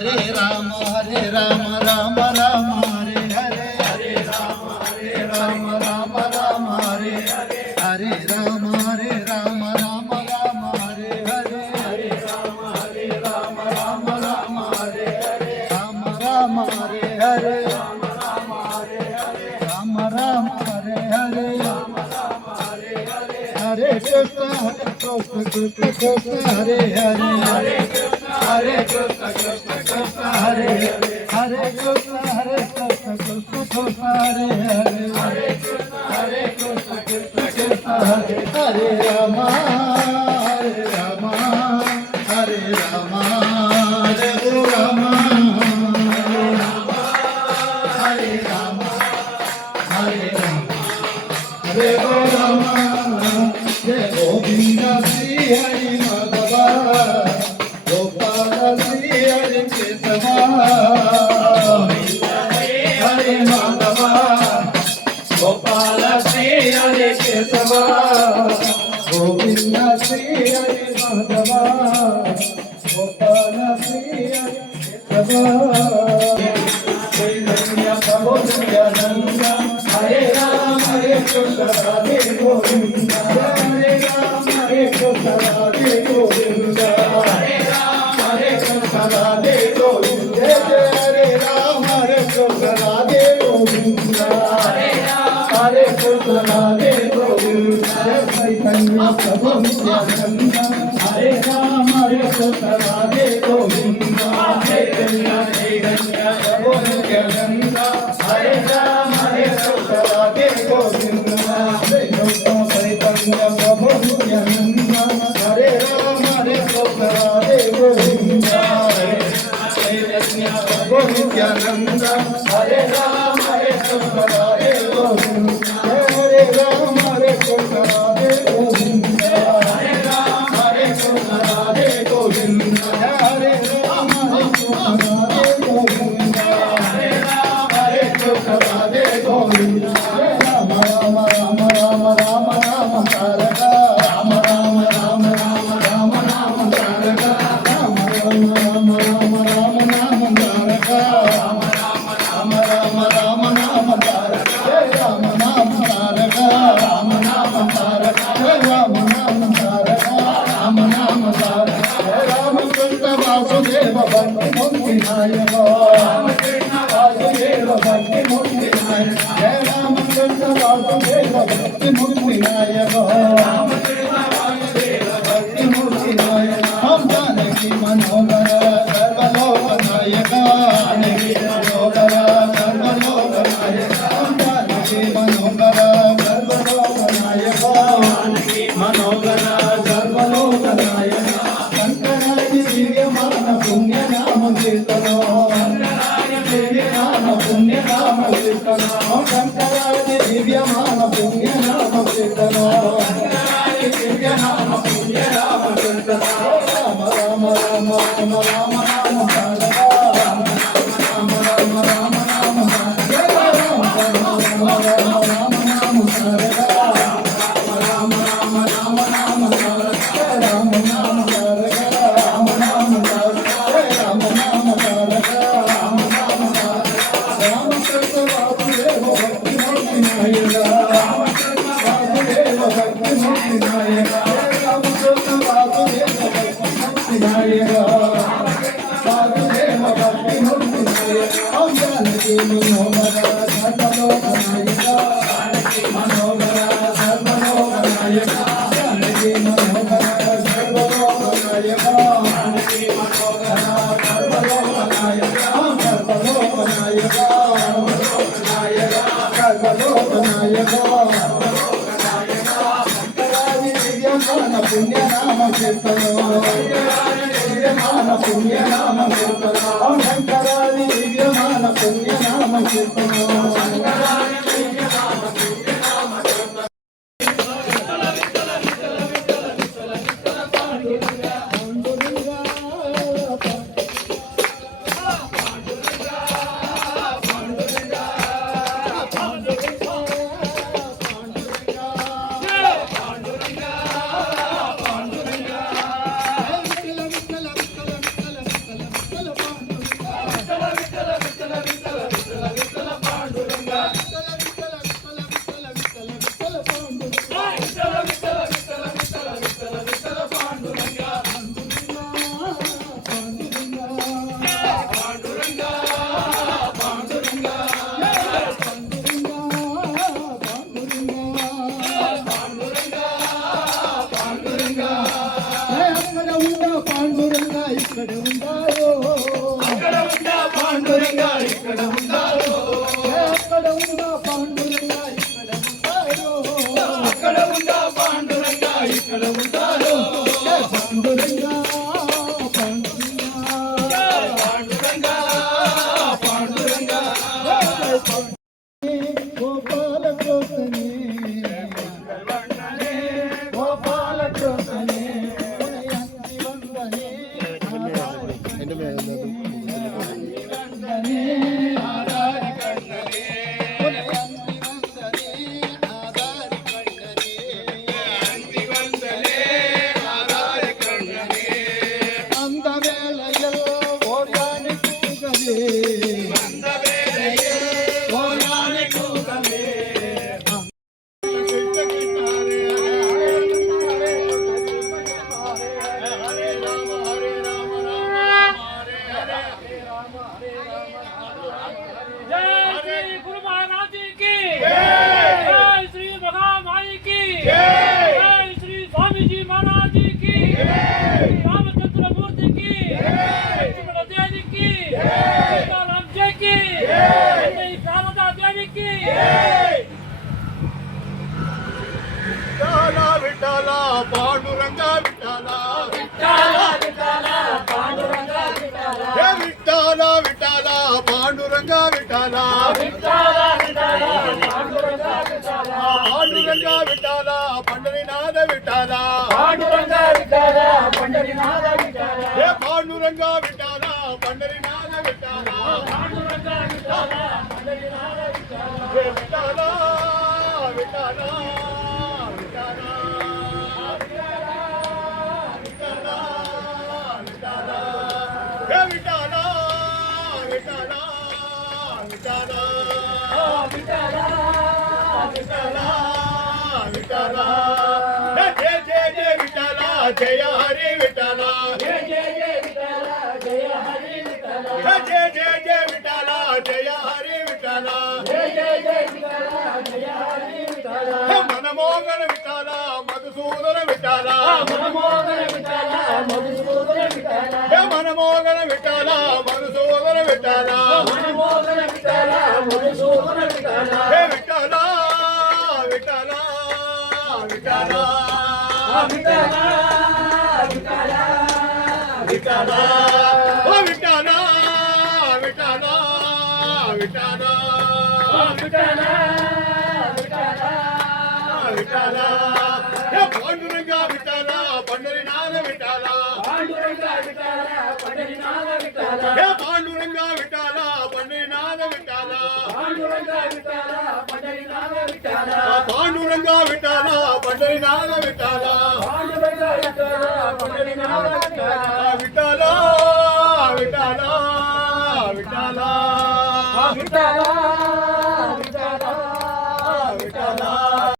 हरे राम राम राम हरे हरे हरे राम राम राम हरे हरे हरे राम राम राम हरे हरे हरे राम राम हरे हरे राम हरे हरे राम राम हरे हरे हरे कृष्ण कृष्ण कृष्ण हरे हरे हरे कृष्ण कृष्ण हरे हरे कृष्ण कृष्ण कृष्ण हरे हरे हरे कृष्ण कृष्ण हरे हरे राम हरे राम हरे राम हरे राम हरे राम हरे राम हरे राम जय गोविंद श्री हरि माधव गोपाल श्री हरि केशव हरे माधव गोपाल श्री हरि केशव गोविंद श्री हरि माधव गोपाल श्री हरि केशव हरे राम हरे कृष्ण राधे गोविंद हरे राम हरे कृष्ण राधे गोविंद हरे राम हरे कृष्ण राधे गोविंद हरे राम हरे कृष्ण राधे गोविंद हरे राम हरे कृष्ण राधे गोविंद चैतन्य प्रभु नित्यानंद हरे राम हरे कृष्ण राधे गोविंद चैतन्य प्रभु नित्यानंद हरे राम हरे कृष्ण राधे गोविंद चैतन्य प्रभु नित्यानंद हरे राम हरे कृष्ण राधे गोविंद चैतन्य प्रभु नित्यानंद हरे राम हरे कृष्ण राधे गोविंद हरे राम हरे कृष्ण राधे गोविंद हरे राम हरे कृष्ण राधे गोविंद हरे राम हरे कृष्ण राधे गोविंद हरे राम हरे कृष्ण राधे गोविंद राम राम राम राम राम राम तारक राम राम राम राम राम राम तारक राम राम राम राम राम राम तारक राम राम राम राम राम तारक राम नाम तारक राम नाम तारक राम नाम तारक राम नाम तारक राम कृष्ण वासुदेव भक्ति मुक्ति नायक राम कृष्ण वासुदेव भक्ति मुक्ति नायक जय राम कृष्ण वासुदेव भक्ति मुक्ति नायक राम कृष्ण वासुदेव भक्ति मुक्ति नायक हम जानकी मनोहर सर्वलोक नायक जानकी मनोहर सर्वलोक नायक हम जानकी मनोहर सर्वलोक नायक जानकी मनोहर सर्वलोक नायक शंकरादि दिव्य मान पुण्य नाम कीर्तनो दिव्य नाम पुण्य नाम कीर्तनो शंकरादि दिव्य मान पुण्य नाम कीर्तनो दिव्य नाम पुण्य नाम कीर्तनो राम राम राम राम राम राम राम राम राम राम राम पुण्य नाम कीर्तनो दिव्यमान पुण्य नाम कीर्तनो शंकरादि दिव्यमान पुण्य नाम कीर्तनो ఇక్కడ ఉంటారో అక్కడ ఉందా పాండురంగ ఇక్కడ ఉంటారో అక్కడ ఉందా పాండురంగ ఇక్కడ ఉంటారో పాండురంగ పాండురంగ పాండురంగ గోపాల కోసనే గోపాల కోసనే పాండురంగ విఠాల విఠాల విఠాల పాండురంగ విఠాల హే విఠాల విఠాల పాండురంగ విఠాల విఠాల విఠాల పాండురంగ విఠాల పాండురంగ విఠాల పండరినాథ విఠాల పాండురంగ విఠాల పండరినాథ విఠాల హే పాండురంగ విఠాల పండరినాథ విఠాల పాండురంగ విఠాల పండరినాథ విఠాల హే విఠాల విఠాల జయ హరి విఠల జయ జయ విఠల జయ హరి విఠల జయ జయ విఠల జయ హరి విఠల జయ జయ విఠల జయ హరి విఠల మనమోహన విఠల మధుసూదన విఠల మనమోహన విఠల మధుసూదన విఠల మనమోహన విఠల మధుసూదన విఠల మనమోహన విఠల మధుసూదన విఠల హే విఠల విఠల విఠల విఠల విఠల ఓ విఠల విఠల విఠల విఠల విఠల విఠల హే పాండురంగ విఠల పండరినాథ విఠల పాండురంగ విఠల పండరినాథ విఠల హే పాండురంగ విఠల పండరినాథ విఠల పాండురంగ విఠల పండరినాథ విఠల పాండురంగ విఠల పండరినాథ విఠల పాండురంగ విఠల పండరినాథ విఠల విఠల విఠల విఠల విఠల